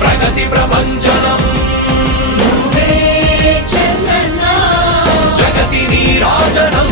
ప్రగతి ప్రపంచనం జగతి నీరాజనం.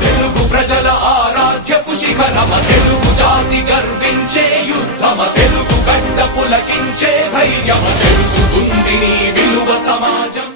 తెలుగు ప్రజల ఆరాధ్యపు శిఖరమ. తెలుగు జాతి గర్వ.